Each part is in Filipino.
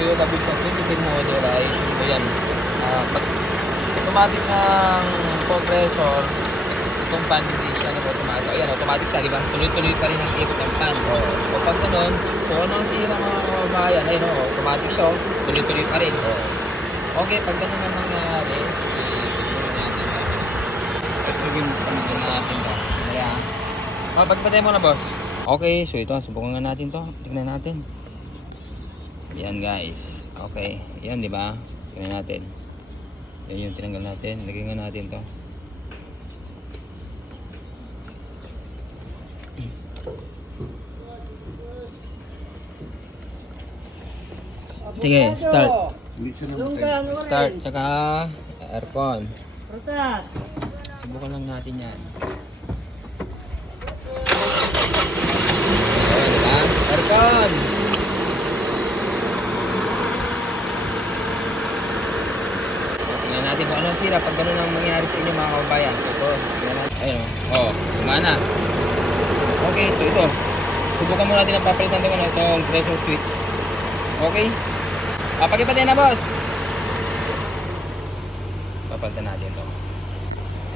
Toyota Vision 2010 model ay ito yan. Pag automatic ng compressor, itong fan hindi siya automatic. Ayan, automatic siya, di ba? Tuloy-tuloy pa rin ang ikot ng fan. O pag ganun, so ano ang sira mga kabayan? Ayun, automatic siya, tuloy-tuloy pa rin. Okay, pag ganun ang mangyari, pagpagin natin ito. Kaya, pagpatay mo na, boss. Okay, so ito, subukan nga natin to. Tignan natin. Yan guys. Okay, yan di ba? Tignan natin. Yan yung tinanggal natin. Lagyan nga natin to. Sige, start. Start, tsaka aircon. Subukan lang natin yan. Aircon! Tingnan natin kung anong sira pag gano'n ang mangyari sa inyo mga kabayan. Ito, tingnan natin. Ayun o. Gumana. Okay, so ito. Subukan muna natin ang papalitan ito itong pressure switch. Okay? Pakipatay na, boss. Papalitan natin ito.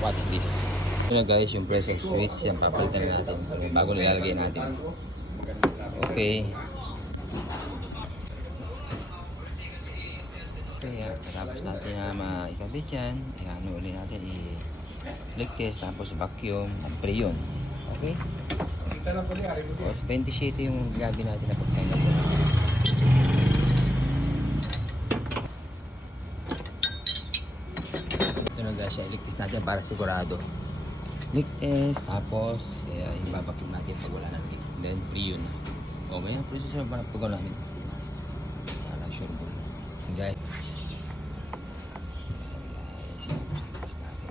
Watch this. Ito na guys, yung pressure switch. Yan, papalitan natin. Bago nilalagay natin. Okay. Okay, tapos natin na maikabit yan. Ayan, uli natin i-leak test, tapos vacuum, at pre-yun. Okay? Tapos 27 yung gabi natin na pagtanggap. Ito na guys, i-leak test natin para sigurado. Leak test, tapos i-vacuum natin pag wala na leak. Then pre-yun. Okay, ang processor para pagaw namin. Para sure po. Guys. Test natin.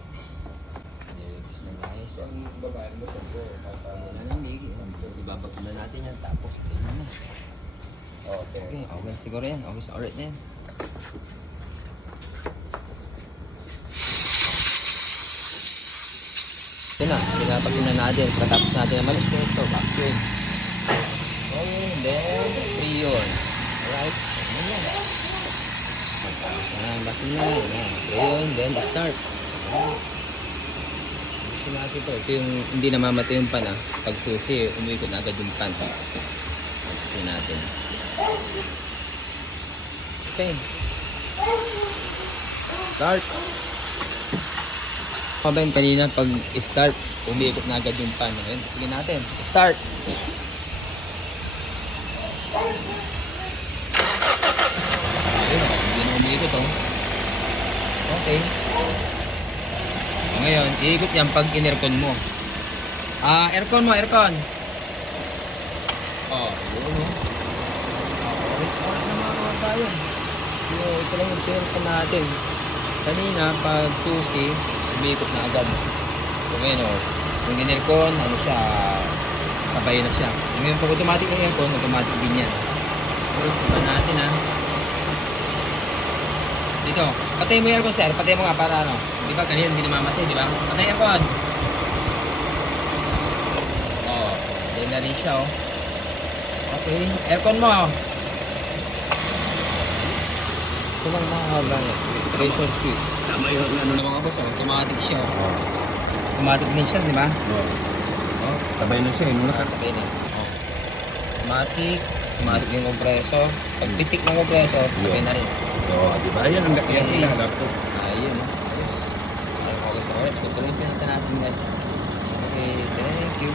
Test na guys. Wala lang leak. Ibabacuum na natin yan. Tapos pre-yun na. Okay, okay siguro yan. Okay sa orit na yan. Ito na. Pinapacuum na natin. Pagkatapos natin na malik test. So, vacuum. Okay, then pre-yun. Alright, ayan. Vacuum na. Pre-yun, then start. Gusto natin ito. Ito yung hindi namamatay yung pan. Pag susi, umikot na agad yung pan. Susi natin. Okay. Start. Kabayan kanina pag start, umikot na agad yung pan. Sige natin. Start. Ayun, hindi na umiikot Okay. Ngayon, iikot yan pag in-aircon mo. Aircon mo, aircon. Yun oras na mga kabayan. Ito lang yung aircon natin. Kanina, pag susi, umiikot na agad. So ngayon yung in-aircon, sabay na siya. Ngayon pag automatic ang aircon, automatic din yan. Okay, suba natin Dito, patay mo yung aircon sir, patay mo nga para di ba kanina hindi namamatay, di ba? Patay aircon. Patay na rin siya Okay, aircon mo. Ito lang mga kabayan, pressure switch. Tama yun, mga boss, automatic siya Automatic din siya, di ba? Sabay na siya, sabay na. Automatic yung kompresor. Pag pitik ng kompresor, sabay na rin. Di ba? Yan ang hinahanap ko. Ayun, ayos. Okay, so alright. Tutuloy natin natin guys. Okay, thank you.